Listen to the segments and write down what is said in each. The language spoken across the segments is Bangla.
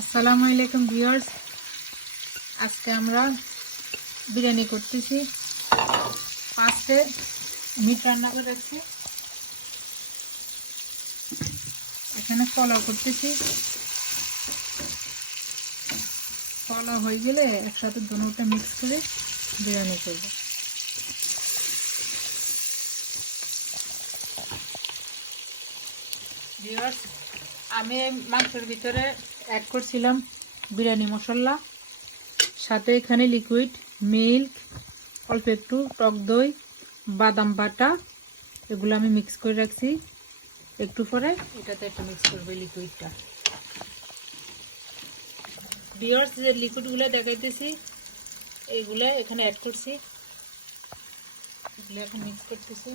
আসসালামু আলাইকুম ভিউয়ার্স, আজকে আমরা বিরিয়ানি করতেছি। ফার্স্টে মিট রান্না করে রাখছি, এখানে পোলাও করতেছি। পোলাও হয়ে গেলে একসাথে দুটোটা মিক্স করে বিরিয়ানি করব। ভিউয়ার্স, আমি মাংসের ভিতরে অ্যাড করছিলাম বিরিয়ানি মশলা, সাথে এখানে লিকুইড মিল্ক, অল্প একটু টক দই, বাদাম বাটা, এগুলো আমি মিক্স করে রাখছি। একটু পরে এটাতে একটু মিক্স করবে লিকুইডটা। ভিউয়ার্স, যে লিকুইডগুলো দেখাইতেছি এইগুলো এখানে অ্যাড করছি, এগুলো এখন মিক্স করতেছি।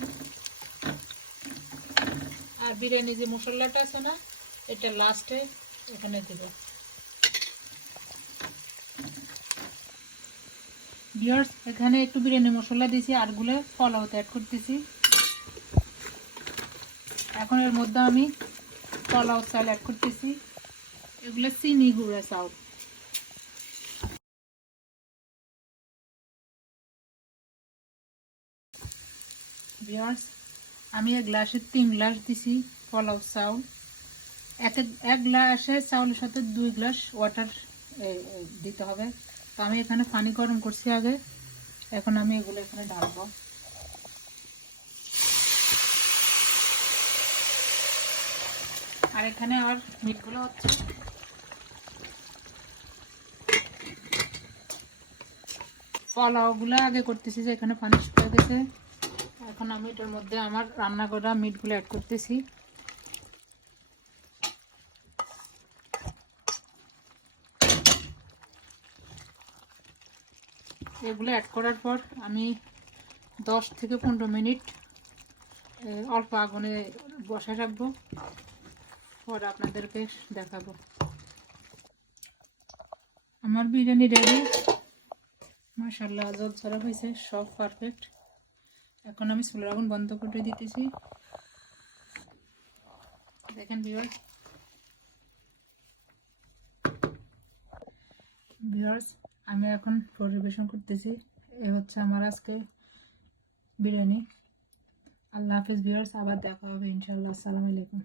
আর বিরিয়ানি যে মশলাটা আছে না, এটা লাস্টে এখানে দেব। ভিউয়ার্স, এখানে একটু বিরিয়ানি মশলা দিয়েছি, আরগুলো পোলাওতে অ্যাড করতেছি। এখন এর মধ্যে আমি পোলাও চাল অ্যাড করতেছি, এগুলো চিনি গুঁড়া চাল। ভিউয়ার্স, আমি এক গ্লাসে 3 গ্লাস দিছি পোলাও চাউল। এক গ্লাসে চাউলের সাথে 2 গ্লাস ওয়াটার দিতে হবে। তো আমি এখানে পানি গরম করছি আগে, এখন আমি এগুলো এখানে ঢালবো। আর এখানে আর মিটগুলো হচ্ছে, পোলাওগুলো আগে করতেছি যে এখানে পানি শুকিয়ে গেছে। এখন আমি এটার মধ্যে আমার রান্না করা মিটগুলো অ্যাড করতেছি। এগুলো অ্যাড করার পর আমি 10 থেকে 15 মিনিট অল্প আগুনে বসায় রাখবো, পর আপনাদেরকে দেখাবো। আমার বিরিয়ানি রেডি, মাশাআল্লাহ, ঝরঝরা হয়েছে, সব পারফেক্ট। এখন আমি চুলার আগুন বন্ধ করে দিতেছি। দেখেন ভিউয়ার্স, আমি এখন পরিবেশন করতেছি। এ হচ্ছে আমার আজকে বিরিয়ানি। আল্লাহ হাফেজ ভিউয়ার্স, আবার দেখা হবে ইনশাআল্লাহ। আসসালামু আলাইকুম।